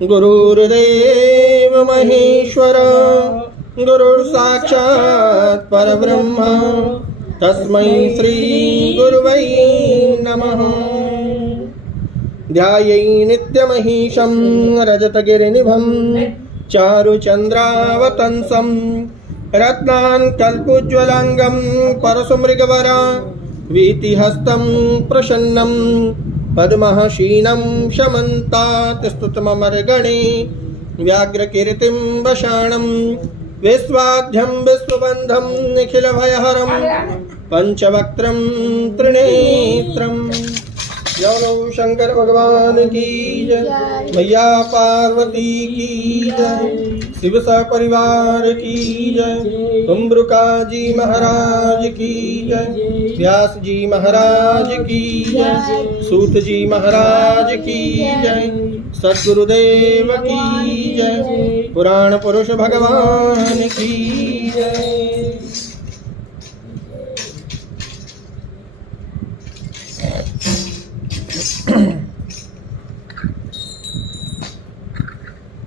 गुरुर्देव महेश्वर गुरुर्साक्षात् परब्रह्म तस्मै श्री गुरुवै नमः। ध्यायै नित्यमहीशं रजतगिरिनिभं चारुचन्द्रावतंसं रत्नान् कल्पोज्ज्वलांगं परशुमृगवरा वीतिहस्तं प्रसन्नं पद्मः क्षीणं शमन्तात् स्तुतममर्गणे व्याघ्रकीर्तिं वषाणं विश्वाद्यं विश्वबन्धं निखिलभयहरं पंचवक्त्रं त्रिनेत्रम्। जय शंकर भगवान की जय, मैया पार्वती की जय, शिव परिवार की जय, तुम्ब्रुका जी महाराज की जय, व्यास जी महाराज की जय, सूत जी महाराज की जय, सद्गुरुदेव की जय, पुराण पुरुष भगवान की जय।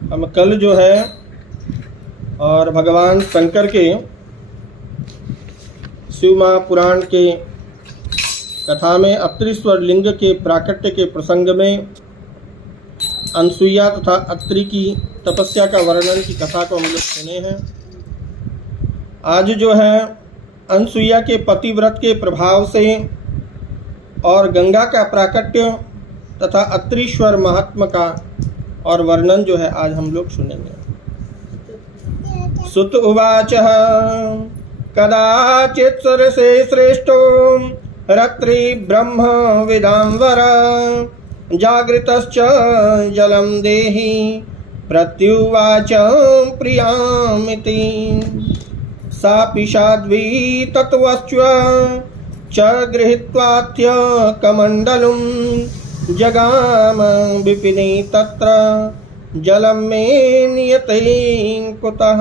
हम कल जो है और भगवान शंकर के शिव महापुराण के कथा में अत्रीश्वर लिंग के प्राकट्य के प्रसंग में अनसुईया तथा अत्रि की तपस्या का वर्णन की कथा को हम लोग सुने हैं। आज जो है अनसुईया के पतिव्रत के प्रभाव से और गंगा का प्राकट्य तथा अत्रीश्वर महात्मा का और वर्णन जो है आज हम लोग सुनेंगे। सुत उवाच कदाचित् सरसे श्रेष्ठो रत्रि ब्रह्म विदांवर जागृतश्च जलं देहि प्रत्युवाच प्रियामिति सापि साध्वी तत्त्वश्च च गृहीत्वात्य कमण्डलुं जगाम विपिने तत्र जलम में नियते कुतः।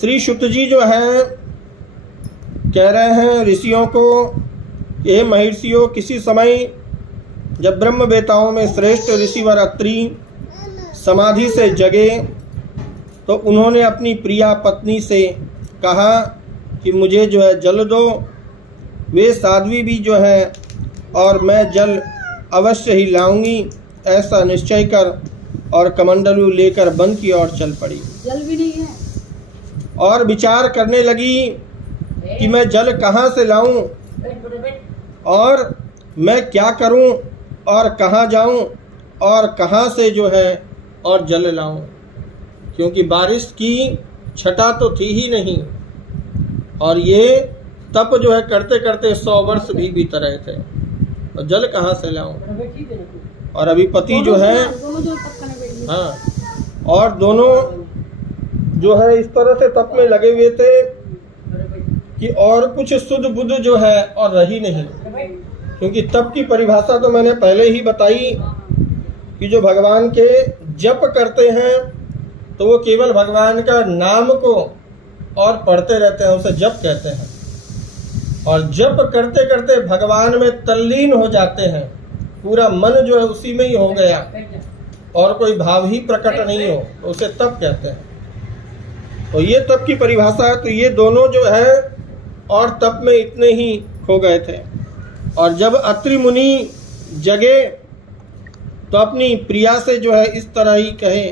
श्री शुत जी जो है कह रहे हैं ऋषियों को, ये महर्षियों, किसी समय जब ब्रह्म वेताओं में श्रेष्ठ ऋषिवर अत्रि समाधि से जगे तो उन्होंने अपनी प्रिया पत्नी से कहा कि मुझे जो है जल दो। वे साध्वी भी जो है और मैं जल अवश्य ही लाऊंगी ऐसा निश्चय कर और कमंडलू लेकर वन की ओर चल पड़ी। जल भी नहीं है और विचार करने लगी कि मैं जल कहाँ से लाऊं और मैं क्या करूं और कहाँ जाऊं और कहाँ से जो है और जल लाऊं, क्योंकि बारिश की छटा तो थी ही नहीं और ये तप जो है करते करते 100 वर्ष भी बीत रहे थे और जल कहाँ से लाऊं। और अभी पति जो है हाँ, और दोनों जो है इस तरह से तप में लगे हुए थे कि और कुछ शुद्ध बुद्ध जो है और रही नहीं, क्योंकि तप की परिभाषा तो मैंने पहले ही बताई कि जो भगवान के जप करते हैं तो वो केवल भगवान का नाम को और पढ़ते रहते हैं, उसे जप कहते हैं। और जप करते करते भगवान में तल्लीन हो जाते हैं, पूरा मन जो है उसी में ही हो गया और कोई भाव ही प्रकट नहीं हो तो उसे तप कहते हैं। तो ये तप की परिभाषा है। तो ये दोनों जो है और तप में इतने ही खो गए थे। और जब अत्रि मुनि जगे तो अपनी प्रिया से जो है इस तरह ही कहे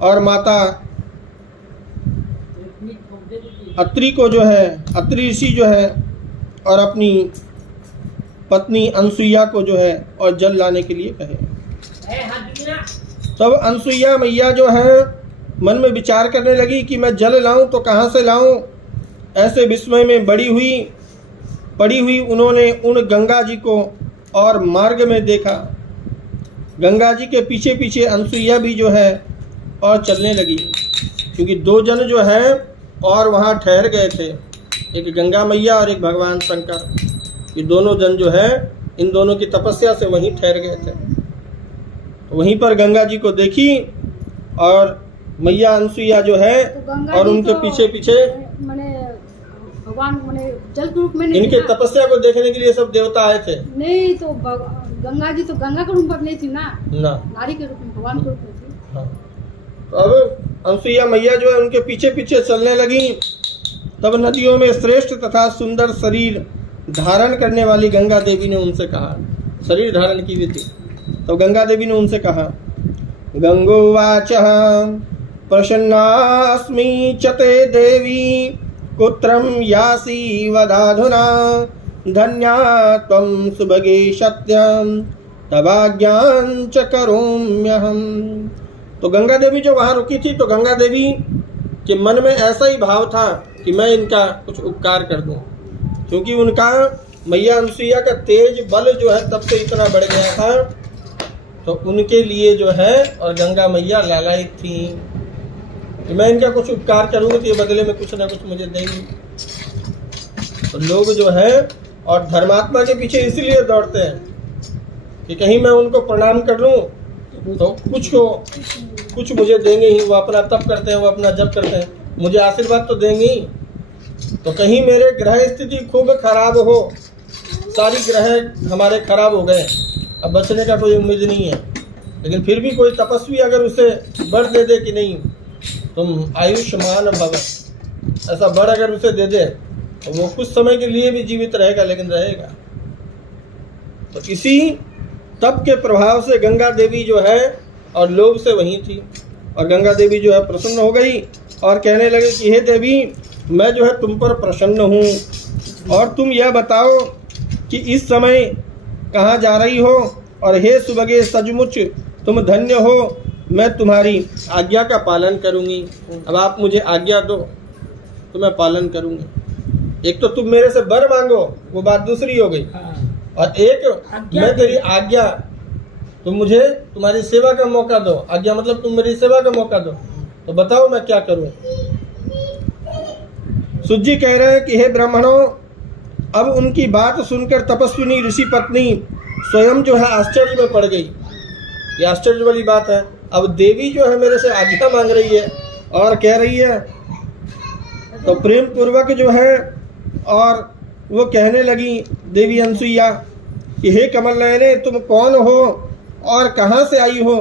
और माता अत्रि को जो है, अत्रि ऋषि जो है और अपनी पत्नी अनसुईया को जो है और जल लाने के लिए कहे। तब अनसुईया मैया जो है मन में विचार करने लगी कि मैं जल लाऊं तो कहाँ से लाऊं। ऐसे विस्मय में पड़ी हुई उन्होंने उन गंगा जी को और मार्ग में देखा। गंगा जी के पीछे पीछे अनसुईया भी जो है और चलने लगी, क्योंकि दो जन जो है और वहाँ ठहर गए थे, एक गंगा मैया और एक भगवान शंकर। ये दोनों जन जो है इन दोनों की तपस्या से वहीं ठहर गए थे। वहीं पर गंगा जी को देखी और मैया अनसुईया जो है तो और उनके पीछे पीछे भगवान जल रूप में इनके तपस्या को देखने के लिए सब देवता आए थे। नहीं तो गंगा जी तो गंगा के रूप में नहीं थी ना, ना। नारी के रूप में, भगवान के रूप में थी। हाँ। तो अब अनसुईया मैया जो है उनके पीछे पीछे चलने लगी। तब नदियों में श्रेष्ठ तथा सुंदर शरीर धारण करने वाली गंगा देवी ने उनसे कहा, शरीर धारण की विधि। तो गंगा देवी ने उनसे कहा, गंगोवाच प्रसन्नास्मि च ते देवी कुत्रम यासी वदाधुना धन्या त्वं सुभगे सत्यम तवाज्ञां च करोम्यहम्। तो गंगा देवी जो वहाँ रुकी थी, तो गंगा देवी के मन में ऐसा ही भाव था कि मैं इनका कुछ उपकार कर दूं, क्योंकि उनका मैया अनसुईया का तेज बल जो है तब से इतना बढ़ गया था। तो उनके लिए जो है और गंगा मैया लालायित थी कि मैं इनका कुछ उपकार करूँगी तो ये बदले में कुछ ना कुछ मुझे देंगी। तो लोग जो है और धर्मात्मा के पीछे इसलिए दौड़ते हैं कि कहीं मैं उनको प्रणाम कर लूँ तो कुछ मुझे देंगे ही। वो अपना तप करते हैं, वो अपना जप करते हैं, मुझे आशीर्वाद तो देंगे ही। तो कहीं मेरे ग्रह स्थिति खूब खराब हो, सारी ग्रह हमारे खराब हो गए, अब बचने का कोई उम्मीद नहीं है, लेकिन फिर भी कोई तपस्वी अगर उसे वर दे दे कि नहीं तुम आयुष्मान भव, ऐसा वर अगर उसे दे दे तो वो कुछ समय के लिए भी जीवित रहेगा, लेकिन रहेगा। तो इसी तप के प्रभाव से गंगा देवी जो है और लोभ से वहीं थी, और गंगा देवी जो है प्रसन्न हो गई और कहने लगे कि हे देवी, मैं जो है तुम पर प्रसन्न हूँ, और तुम यह बताओ कि इस समय कहाँ जा रही हो, और हे सुबगे सचमुच तुम धन्य हो, मैं तुम्हारी आज्ञा का पालन करूँगी। अब आप मुझे आज्ञा दो तो मैं पालन करूँगी। एक तो तुम मेरे से वर मांगो, वो बात दूसरी हो गई, और एक मैं तेरी आज्ञा, तुम मुझे तुम्हारी सेवा का मौका दो। आज्ञा मतलब तुम मेरी सेवा का मौका दो, तो बताओ मैं क्या करूं। सूत जी कह रहे हैं कि हे ब्राह्मणों, अब उनकी बात सुनकर तपस्विनी ऋषि पत्नी स्वयं जो है आश्चर्य में पड़ गई। ये आश्चर्य वाली बात है। अब देवी जो है मेरे से आज्ञा मांग रही है और कह रही है, तो प्रेम पूर्वक जो है और वो कहने लगी देवी अनसुईया कि हे कमल नयने, तुम कौन हो और कहाँ से आई हो,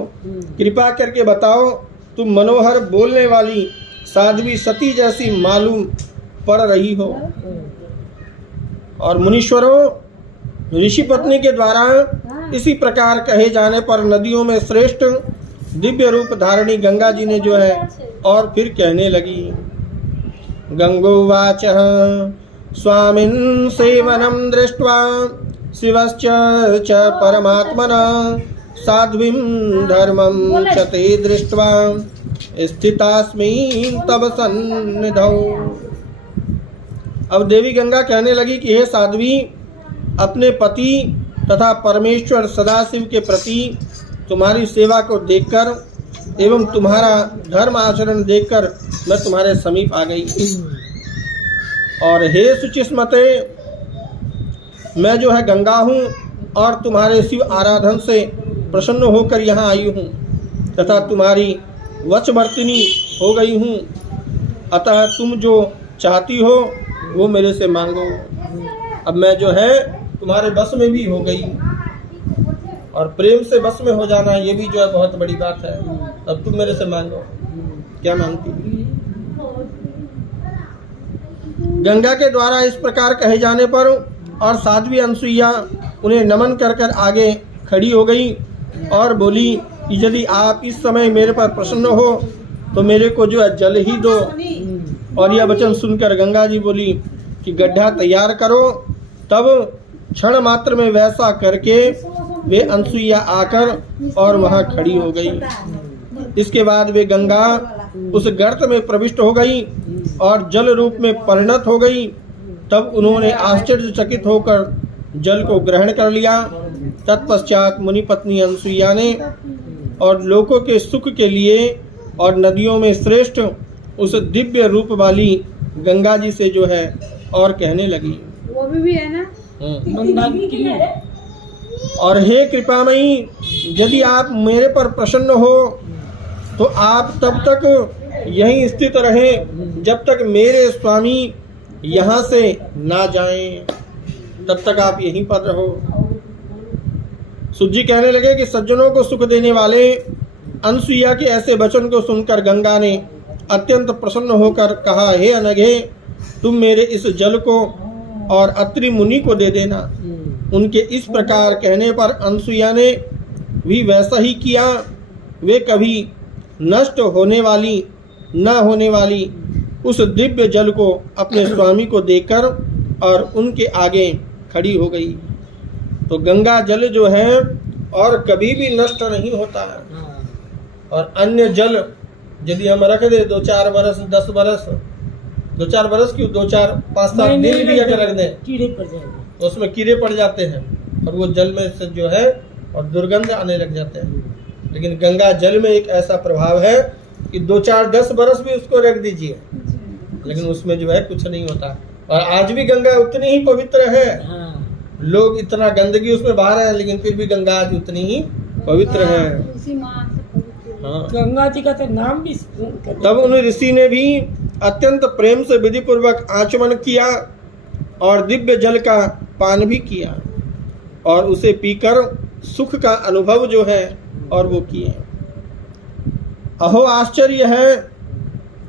कृपा करके बताओ। तुम मनोहर बोलने वाली साध्वी सती जैसी मालूम पड़ रही हो। और मुनीश्वरों, ऋषि पत्नी के द्वारा इसी प्रकार कहे जाने पर नदियों में श्रेष्ठ दिव्य रूप धारणी गंगा जी ने जो है और फिर कहने लगी, गंगोवाच स्वामिन् सेवनं दृष्ट्वा शिवश्च च परमात्मना साध्वीं धर्मं च ते दृष्ट्वा स्थितास्मि तव सन्निधौ। अब देवी गंगा कहने लगी कि हे साध्वी, अपने पति तथा परमेश्वर सदाशिव के प्रति तुम्हारी सेवा को देखकर एवं तुम्हारा धर्म आचरण देखकर मैं तुम्हारे समीप आ गई। और हे सुचिस्मते, मैं जो है गंगा हूँ और तुम्हारे शिव आराधन से प्रसन्न होकर यहाँ आई हूँ तथा तुम्हारी वशवर्तिनी हो गई हूँ। अतः तुम जो चाहती हो वो मेरे से मांगो। अब मैं जो है तुम्हारे बस में भी हो गई, और प्रेम से बस में हो जाना ये भी जो है बहुत बड़ी बात है। अब तुम मेरे से मांगो, क्या मांगती? गंगा के द्वारा इस प्रकार कहे जाने पर और साध्वी अनसुईया उन्हें नमन कर कर आगे खड़ी हो गई और बोली कि यदि आप इस समय मेरे पर प्रसन्न हो तो मेरे को जो है जल ही दो। और यह वचन सुनकर गंगा जी बोली कि गड्ढा तैयार करो। तब क्षण मात्र में वैसा करके वे अनसुईया आकर और वहां खड़ी हो गई। इसके बाद वे गंगा उस गर्त में प्रविष्ट हो गई और जल रूप में परिणत हो गई। तब उन्होंने आश्चर्यचकित होकर जल को ग्रहण कर लिया। तत्पश्चात मुनि पत्नी अनसुईया ने और लोगों के सुख के लिए और नदियों में श्रेष्ठ उस दिव्य रूप वाली गंगा जी से जो है और कहने लगी, वो भी है ना। और हे कृपामयी, यदि आप मेरे पर प्रसन्न हो तो आप तब तक यहीं स्थित रहें जब तक मेरे स्वामी यहाँ से ना जाएं, तब तक आप यहीं पर रहो। सुत जी कहने लगे कि सज्जनों को सुख देने वाले अनसुईया के ऐसे वचन को सुनकर गंगा ने अत्यंत प्रसन्न होकर कहा, हे अनघे, तुम मेरे इस जल को और अत्रि मुनि को दे देना। उनके इस प्रकार कहने पर अनसुईया ने भी वैसा ही किया। वे कभी नष्ट होने वाली न होने वाली उस दिव्य जल को अपने स्वामी को देकर और उनके आगे खड़ी हो गई। तो गंगा जल जो है और कभी भी नष्ट नहीं होता है। और अन्य जल यदि हम रख दे 2-4 बरस 10 बरस 2-4 बरस क्यों 2-4 5-7 दिन भी अगर रख दें कीड़े पड़ जाएंगे, तो उसमें कीड़े पड़ जाते हैं और वो जल में से जो है और दुर्गंध आने लग जाते हैं। लेकिन गंगा जल में एक ऐसा प्रभाव है कि 2-4-10 बरस भी उसको रख दीजिए, लेकिन उसमें जो है कुछ नहीं होता। और आज भी गंगा उतनी ही पवित्र है। लोग इतना गंदगी उसमें बहा रहे हैं, लेकिन फिर भी गंगा आज उतनी ही पवित्र है। उसी माँ से पवित्र है। हाँ। गंगा जी का तो नाम भी तब उन ऋषि ने भी अत्यंत प्रेम से विधि पूर्वक आचमन किया और दिव्य जल का पान भी किया और उसे पीकर सुख का अनुभव जो है और वो किए। अहो आश्चर्य है,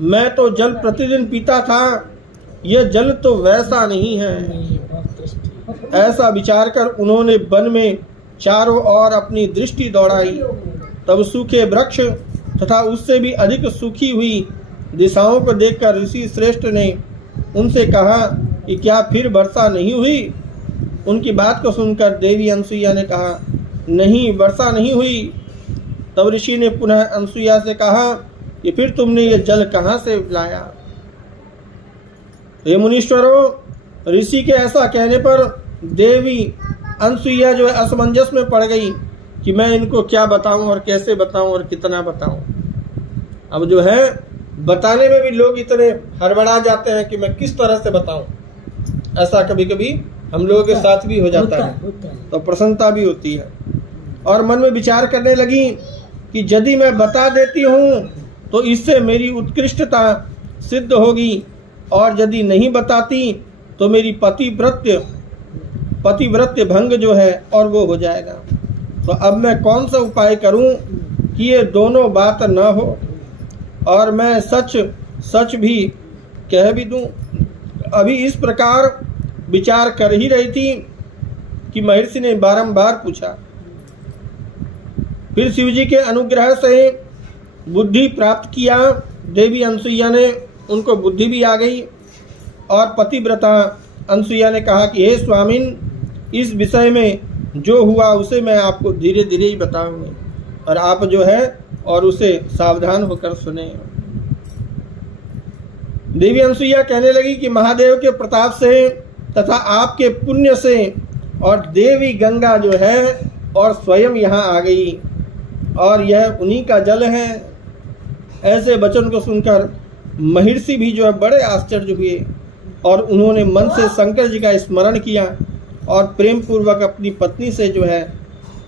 मैं तो जल प्रतिदिन पीता था, यह जल तो वैसा नहीं है। ऐसा विचार कर उन्होंने वन में चारों ओर अपनी दृष्टि दौड़ाई। तब सूखे वृक्ष तथा उससे भी अधिक सूखी हुई दिशाओं को देखकर ऋषि श्रेष्ठ ने उनसे कहा कि क्या फिर वर्षा नहीं हुई? उनकी बात को सुनकर देवी अनसुईया ने कहा, नहीं, वर्षा नहीं हुई। तब ऋषि ने पुनः अनसुईया से कहा कि फिर तुमने ये जल कहाँ से लाया? हे मुनीश्वरों, ऋषि के ऐसा कहने पर देवी अनसुईया जो है असमंजस में पड़ गई कि मैं इनको क्या बताऊं और कैसे बताऊं और कितना बताऊं। अब जो है बताने में भी लोग इतने हड़बड़ा जाते हैं कि मैं किस तरह से बताऊं। ऐसा कभी कभी हम लोगों के साथ भी हो जाता है। तो प्रसन्नता भी होती है और मन में विचार करने लगी कि यदि मैं बता देती हूँ तो इससे मेरी उत्कृष्टता सिद्ध होगी और यदि नहीं बताती तो मेरी पतिव्रत्य भंग जो है और वो हो जाएगा। तो अब मैं कौन सा उपाय करूं कि ये दोनों बात न हो और मैं सच सच भी कह भी दूं। अभी इस प्रकार विचार कर ही रही थी कि महर्षि ने बारंबार पूछा। फिर शिवजी के अनुग्रह से बुद्धि प्राप्त किया। देवी अनसुईया ने उनको बुद्धि भी आ गई और पतिव्रता अनसुईया ने कहा कि हे स्वामिन, इस विषय में जो हुआ उसे मैं आपको धीरे धीरे ही बताऊंगी और आप जो है और उसे सावधान होकर सुने। देवी अनसुईया कहने लगी कि महादेव के प्रताप से तथा आपके पुण्य से और देवी गंगा जो है और स्वयं यहाँ आ गई और यह उन्हीं का जल है। ऐसे वचन को सुनकर महर्षि भी जो है बड़े आश्चर्य हुए और उन्होंने मन से शंकर जी का स्मरण किया और प्रेम पूर्वक अपनी पत्नी से जो है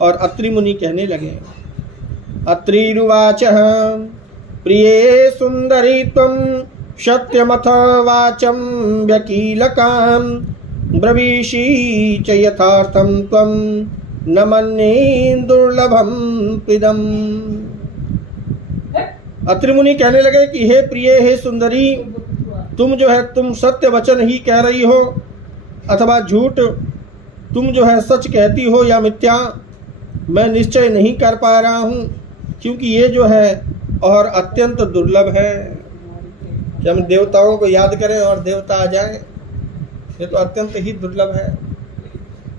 और अत्रि मुनि कहने लगे। अत्रिरुवाच प्रिये सुंदरी त्वं सत्यमथ वाचं व्यकीलकां ब्रवीषि च यथार्थं त्वं न मन्ये दुर्लभं प्रिदम्। अत्रि मुनि कहने लगे कि हे प्रिय, हे सुंदरी, तुम सत्य वचन ही कह रही हो अथवा झूठ, तुम जो है सच कहती हो या मिथ्या, मैं निश्चय नहीं कर पा रहा हूँ, क्योंकि ये जो है और अत्यंत दुर्लभ है कि हम देवताओं को याद करें और देवता आ जाएं। ये तो अत्यंत ही दुर्लभ है।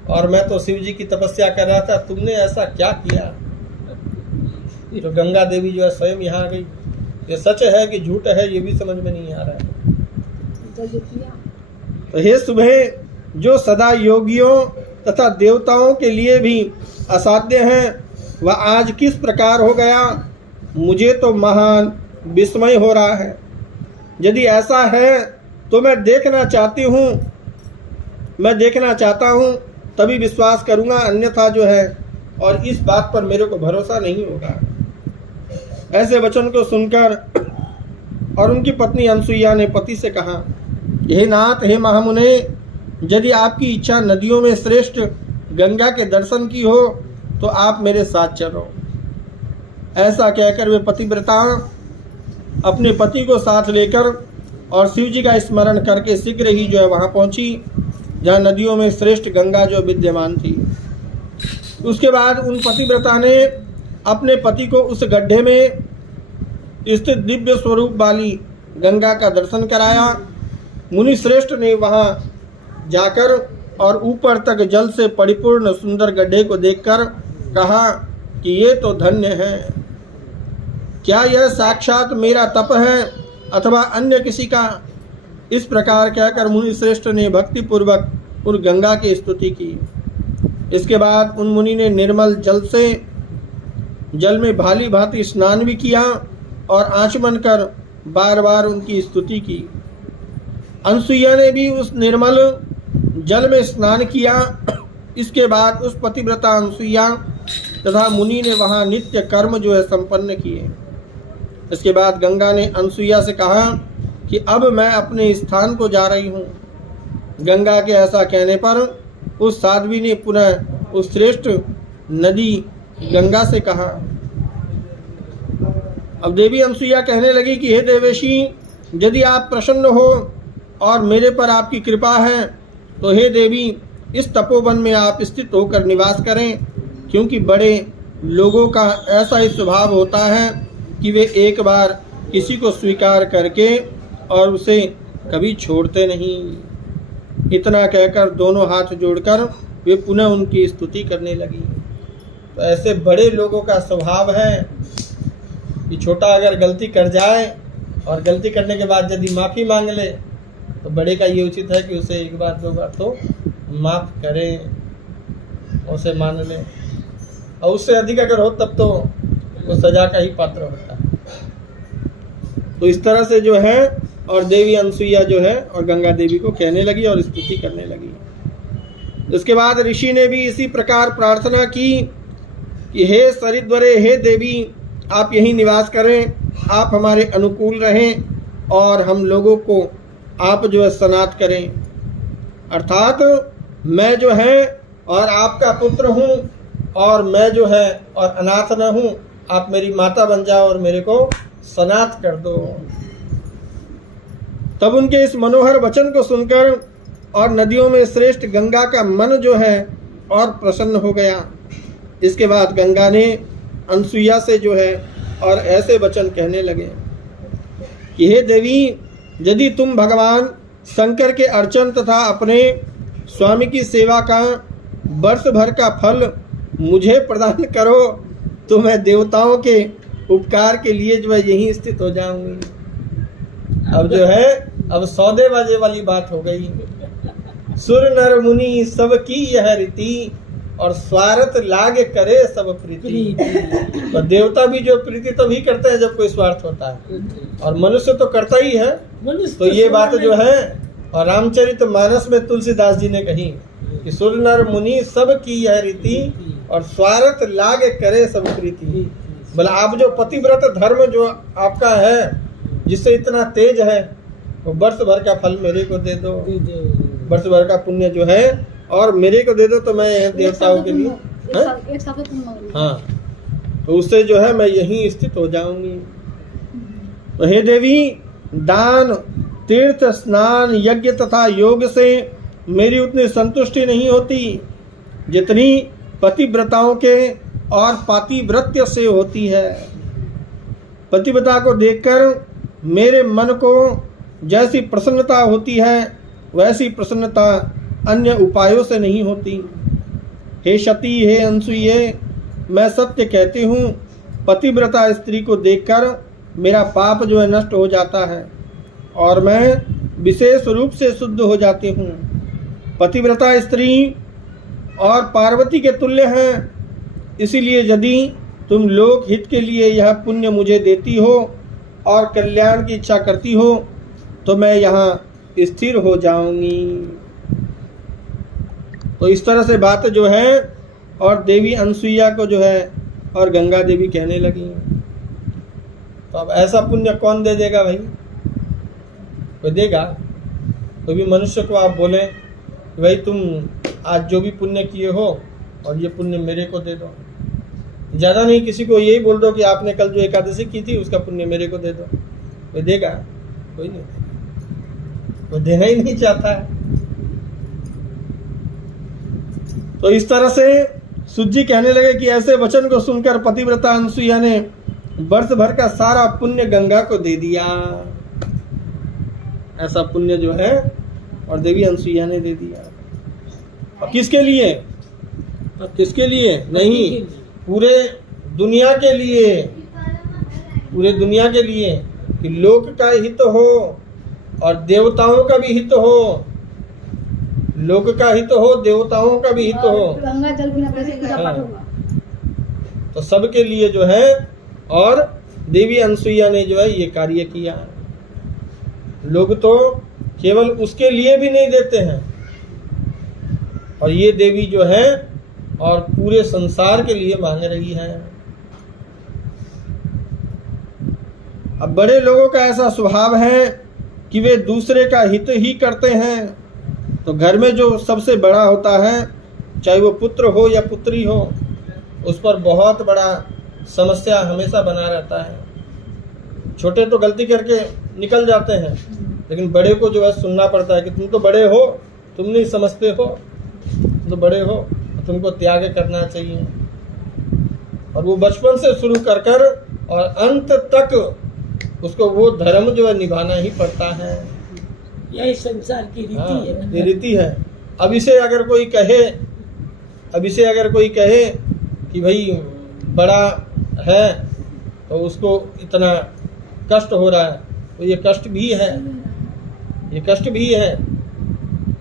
और मैं तो शिव जी की तपस्या कर रहा था, तुमने ऐसा क्या किया? तो गंगा देवी जो है स्वयं यहाँ आ गई। ये सच है कि झूठ है ये भी समझ में नहीं आ रहा है। तो हे सुबह, जो सदा योगियों तथा देवताओं के लिए भी असाध्य है वह आज किस प्रकार हो गया, मुझे तो महान विस्मय हो रहा है। यदि ऐसा है तो मैं देखना चाहता हूँ तभी विश्वास करूँगा, अन्यथा जो है और इस बात पर मेरे को भरोसा नहीं होगा। ऐसे वचन को सुनकर और उनकी पत्नी अनसुईया ने पति से कहा, हे नाथ, हे महामुने, यदि आपकी इच्छा नदियों में श्रेष्ठ गंगा के दर्शन की हो तो आप मेरे साथ चलो। ऐसा कहकर वे पतिव्रता अपने पति को साथ लेकर और शिव जी का स्मरण करके शीघ्र ही जो है वहाँ पहुँची जहाँ नदियों में श्रेष्ठ गंगा जो विद्यमान थी। उसके बाद उन पतिव्रता ने अपने पति को उस गड्ढे में स्थित दिव्य स्वरूप वाली गंगा का दर्शन कराया। मुनि श्रेष्ठ ने वहाँ जाकर और ऊपर तक जल से परिपूर्ण सुंदर गड्ढे को देखकर कहा कि ये तो धन्य है। क्या यह साक्षात मेरा तप है अथवा अन्य किसी का? इस प्रकार कहकर मुनि श्रेष्ठ ने भक्ति पूर्वक उस गंगा की स्तुति की। इसके बाद उन मुनि ने निर्मल जल में भाली भांति स्नान भी किया और आचमन कर बार बार उनकी स्तुति की। अनसुईया ने भी उस निर्मल जल में स्नान किया। इसके बाद उस पतिव्रता अनसुईया तथा मुनि ने वहाँ नित्य कर्म जो है संपन्न किए। इसके बाद गंगा ने अनसुईया से कहा कि अब मैं अपने स्थान को जा रही हूँ। गंगा के ऐसा कहने पर उस साध्वी ने पुनः उस श्रेष्ठ नदी गंगा से कहा। अब देवी अनसुईया कहने लगी कि हे देवेशी, यदि आप प्रसन्न हो और मेरे पर आपकी कृपा है तो हे देवी, इस तपोवन में आप स्थित होकर निवास करें, क्योंकि बड़े लोगों का ऐसा ही स्वभाव होता है कि वे एक बार किसी को स्वीकार करके और उसे कभी छोड़ते नहीं। इतना कहकर दोनों हाथ जोड़कर वे पुनः उनकी स्तुति करने लगी। तो ऐसे बड़े लोगों का स्वभाव है कि छोटा अगर गलती कर जाए और गलती करने के बाद यदि माफ़ी मांग ले तो बड़े का ये उचित है कि उसे एक बार दो बार तो माफ़ करें, उसे मान लें, और उससे अधिक अगर हो तब तो वो सजा का ही पात्र होता है। तो इस तरह से जो है और देवी अनसुईया जो है और गंगा देवी को कहने लगी और स्तुति करने लगी। इसके बाद ऋषि ने भी इसी प्रकार प्रार्थना की कि हे सरिद्वरे, हे देवी, आप यहीं निवास करें, आप हमारे अनुकूल रहें और हम लोगों को आप जो है सनात करें। अर्थात मैं जो है और आपका पुत्र हूँ और मैं जो है और अनाथ न हूँ, आप मेरी माता बन जाओ और मेरे को सनात कर दो। तब उनके इस मनोहर वचन को सुनकर और नदियों में श्रेष्ठ गंगा का मन जो है और प्रसन्न हो गया। इसके बाद गंगा ने अनसुईया से जो है और ऐसे वचन कहने लगे कि हे देवी, यदि तुम भगवान शंकर के अर्चन तथा अपने स्वामी की सेवा का वर्ष भर का फल मुझे प्रदान करो तो मैं देवताओं के उपकार के लिए जो है यहीं स्थित हो जाऊंगी। अब जो है अब सौदेबाजी वाली बात हो गई। सुर नर मुनि सब की यह रीति और स्वार्थ लागे करे सब प्रीति। तो देवता भी जो प्रीति तभी करते हैं जब कोई स्वार्थ होता है, और मनुष्य तो करता ही है। तो ये बात जो है और रामचरितमानस में तुलसीदास जी ने कही कि सुर नर मुनि सब की यह रीति और स्वार्थ लागे करे सब प्रीति। बोला आप जो पतिव्रत धर्म जो आपका है जिससे इतना तेज है, वो वर्ष भर का फल मेरे को दे दो, वर्ष भर का पुण्य जो है और मेरे को दे दो तो मैं देवताओं के लिए हाँ, तो उससे जो है मैं यहीं स्थित हो जाऊंगी। तो हे देवी, दान, तीर्थ, स्नान, यज्ञ तथा योग से मेरी उतनी संतुष्टि नहीं होती जितनी पतिव्रताओं के और पातिव्रत्य से होती है। पतिव्रता को देखकर मेरे मन को जैसी प्रसन्नता होती है वैसी प्रसन्नता अन्य उपायों से नहीं होती। हे सती, हे अनसुईये, मैं सत्य कहती हूँ, पतिव्रता स्त्री को देखकर मेरा पाप जो है नष्ट हो जाता है और मैं विशेष रूप से शुद्ध हो जाती हूँ। पतिव्रता स्त्री और पार्वती के तुल्य हैं, इसीलिए यदि तुम लोक हित के लिए यह पुण्य मुझे देती हो और कल्याण की इच्छा करती हो तो मैं यहाँ स्थिर हो जाऊंगी। तो इस तरह से बात जो है और देवी अनसुईया को जो है और गंगा देवी कहने लगी। तो अब ऐसा पुण्य कौन दे देगा भाई? कोई देगा? तो भी मनुष्य को आप बोले भाई तुम आज जो भी पुण्य किए हो और ये पुण्य मेरे को दे दो, ज़्यादा नहीं, किसी को यही बोल दो कि आपने कल जो एकादशी की थी उसका पुण्य मेरे को दे दो, कोई देगा? कोई नहीं देगा, कोई देना ही नहीं चाहता है। तो इस तरह से सूत जी कहने लगे कि ऐसे वचन को सुनकर पतिव्रता अनसुईया ने वर्ष भर का सारा पुण्य गंगा को दे दिया। ऐसा पुण्य जो है और देवी अनसुईया ने दे दिया। और किसके लिए? किसके लिए? नहीं, पूरे दुनिया के लिए, पूरे दुनिया के लिए, कि लोक का हित हो और देवताओं का भी हित हो, लोक का हित हो, देवताओं का भी हित हो। गंगा जल बिना कैसे पूजा पाठ हाँ। होगा? तो सबके लिए जो है, और देवी अनसुईया ने जो है ये कार्य किया। लोग तो केवल उसके लिए भी नहीं देते हैं, और ये देवी जो है और पूरे संसार के लिए मांग रही है। अब बड़े लोगों का ऐसा स्वभाव है कि वे दूसरे का हित ही करते हैं। तो घर में जो सबसे बड़ा होता है, चाहे वो पुत्र हो या पुत्री हो, उस पर बहुत बड़ा समस्या हमेशा बना रहता है। छोटे तो गलती करके निकल जाते हैं, लेकिन बड़े को जो है सुनना पड़ता है कि तुम तो बड़े हो, तुम नहीं समझते हो, तुम तो बड़े हो, तुमको त्याग करना चाहिए। और वो बचपन से शुरू कर कर और अंत तक उसको वो धर्म जो है निभाना ही पड़ता है। यही संसार की रीति हाँ, है। ये रीति है। अब इसे अगर कोई कहे कि भाई बड़ा है तो उसको इतना कष्ट हो रहा है, तो ये कष्ट भी है, ये कष्ट भी है।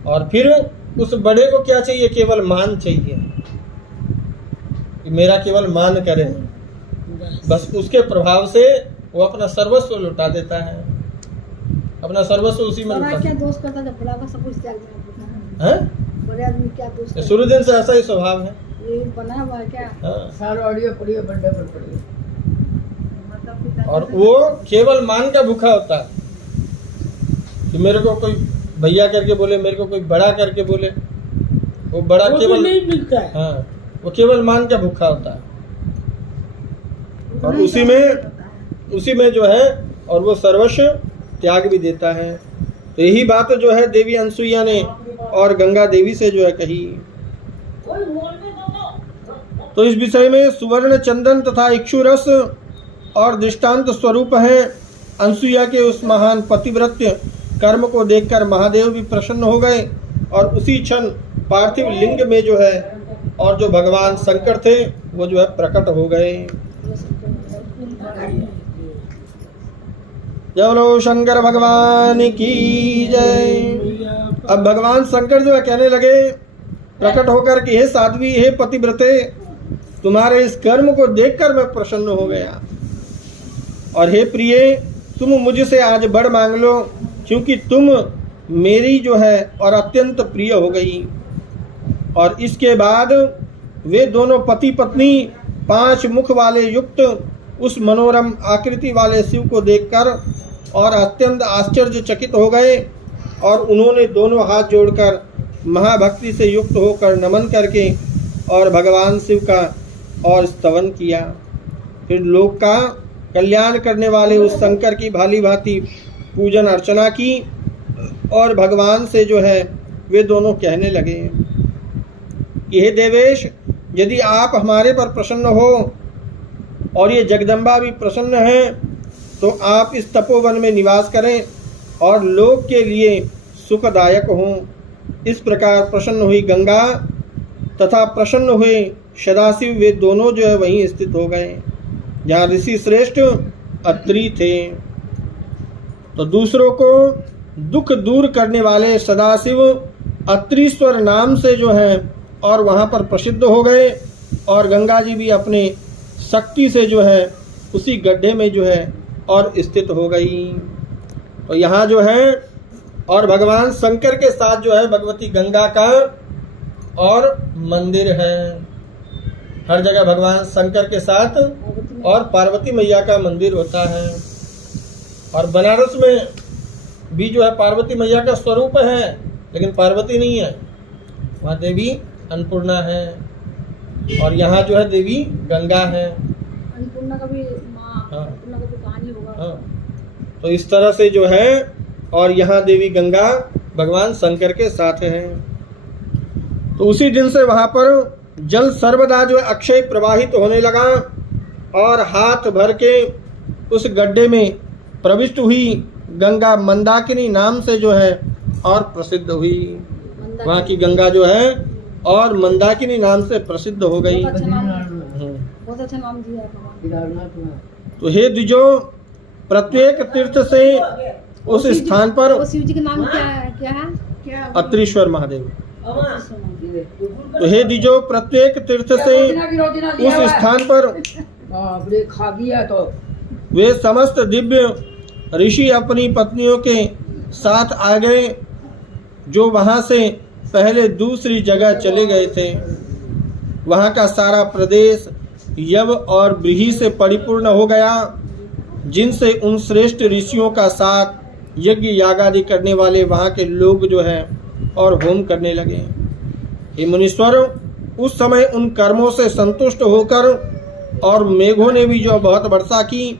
और फिर उस बड़े को क्या चाहिए? केवल मान चाहिए, कि मेरा केवल मान करे, बस उसके प्रभाव से वो अपना सर्वस्व लुटा देता है, अपना सर्वस्व उसी में बड़ा लुटा। क्या दोष करता जब बड़ा का सब कुछ त्याग देना पड़ता है? हैं? बड़े आदमी क्या दोष करता है? शुरू दिन से ऐसा ही स्वभाव है। ये बना हुआ है क्या? हाँ। सारा ऑडियो पढ़िए, बर्थडे पर पढ़िए। और वो केवल मान का भूखा होता है कि मेरे को कोई भैया करके बोले, मेरे को कोई बड़ा करके बोले, वो बड़ा वो केवल भी नहीं मिलता है। हाँ, वो केवल मान का भूखा होता है। और उसी में जो है और वो सर्वस्व त्याग भी देता है। तो यही बात जो है देवी अनसुईया ने और गंगा देवी से जो है कही। तो इस विषय में सुवर्ण चंदन तथा इक्षुरस और दृष्टांत स्वरूप है। अनसुईया के उस महान पतिव्रत्य कर्म को देखकर महादेव भी प्रसन्न हो गए और उसी क्षण पार्थिव लिंग में जो है और जो भगवान शंकर थे वो जो है प्रकट हो गए। जय बोलो शंकर भगवान की जय। अब भगवान शंकर जो है कहने लगे प्रकट होकर कि हे साध्वी, हे पतिव्रते, तुम्हारे इस कर्म को देखकर मैं प्रसन्न हो गया। और हे प्रिय, तुम मुझसे आज वर मांग लो, क्योंकि तुम मेरी जो है और अत्यंत प्रिय हो गई। और इसके बाद वे दोनों पति पत्नी 5 मुख वाले युक्त उस मनोरम आकृति वाले शिव को देखकर और अत्यंत आश्चर्यचकित हो गए और उन्होंने दोनों हाथ जोड़कर महाभक्ति से युक्त होकर नमन करके और भगवान शिव का और स्तवन किया। फिर लोक का कल्याण करने वाले उस शंकर की भाली भांति पूजन अर्चना की और भगवान से जो है वे दोनों कहने लगे कि हे देवेश, यदि आप हमारे पर प्रसन्न हो और ये जगदम्बा भी प्रसन्न है तो आप इस तपोवन में निवास करें और लोक के लिए सुखदायक हों। इस प्रकार प्रसन्न हुई गंगा तथा प्रसन्न हुए सदाशिव वे दोनों जो है वहीं स्थित हो गए जहाँ ऋषि श्रेष्ठ अत्रि थे। तो दूसरों को दुख दूर करने वाले सदाशिव अत्रीश्वर नाम से जो है और वहाँ पर प्रसिद्ध हो गए और गंगा जी भी अपने शक्ति से जो है उसी गड्ढे में जो है और स्थित हो गई। तो यहाँ जो है और भगवान शंकर के साथ जो है भगवती गंगा का और मंदिर है। हर जगह भगवान शंकर के साथ और पार्वती मैया का मंदिर होता है। और बनारस में भी जो है पार्वती मैया का स्वरूप है, लेकिन पार्वती नहीं है, वहाँ देवी अन्नपूर्णा है। और यहाँ जो है देवी गंगा है। अन्नपूर्णा का भी माँ हाँ। अन्नपूर्णा का भी कहानी होगा। हाँ, तो इस तरह से जो है, और यहाँ देवी गंगा भगवान शंकर के साथ है। तो उसी दिन से वहाँ पर जल सर्वदा जो है अक्षय प्रवाहित होने लगा और हाथ भर के उस गड्ढे में प्रविष्ट हुई गंगा मंदाकिनी नाम से जो है और प्रसिद्ध हुई। मंदाकिनी। वहाँ की गंगा जो है और मंदाकिनी नाम से प्रसिद्ध हो गई। बहुत अच्छा नाम, हम्म। बहुत अच्छा नाम दिया है भगवान। केदारनाथ में तो हे द्विजो, प्रत्येक तीर्थ से उस स्थान पर वो शिव जी का नाम क्या है? क्या है? अत्रीश्वर महादेव। तो हे द्विजो, प्रत्येक तीर्थ से उस स्थान पर बाप रे, खा गया तो वे समस्त दिव्य ऋषि अपनी पत्नियों के साथ आ गए, जो वहां से पहले दूसरी जगह चले गए थे। वहां का सारा प्रदेश यव और व्रीहि से परिपूर्ण हो गया, जिनसे उन श्रेष्ठ ऋषियों का साथ यज्ञ यागादि करने वाले वहां के लोग जो है और होम करने लगे। हे मुनीश्वर, उस समय उन कर्मों से संतुष्ट होकर और मेघों ने भी जो बहुत वर्षा की,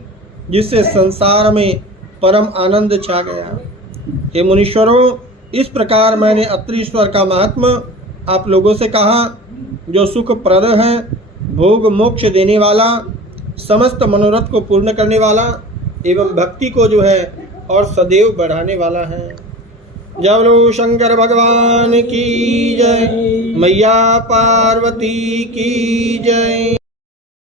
जिससे संसार में परम आनंद छा गया। हे मुनीश्वरों, इस प्रकार मैंने अत्रीश्वर का महात्म्य आप लोगों से कहा, जो सुखप्रद है, भोग मोक्ष देने वाला, समस्त मनोरथ को पूर्ण करने वाला एवं भक्ति को जो है और सदैव बढ़ाने वाला है। जय बोलो शंकर भगवान की जय, मैया पार्वती की जय।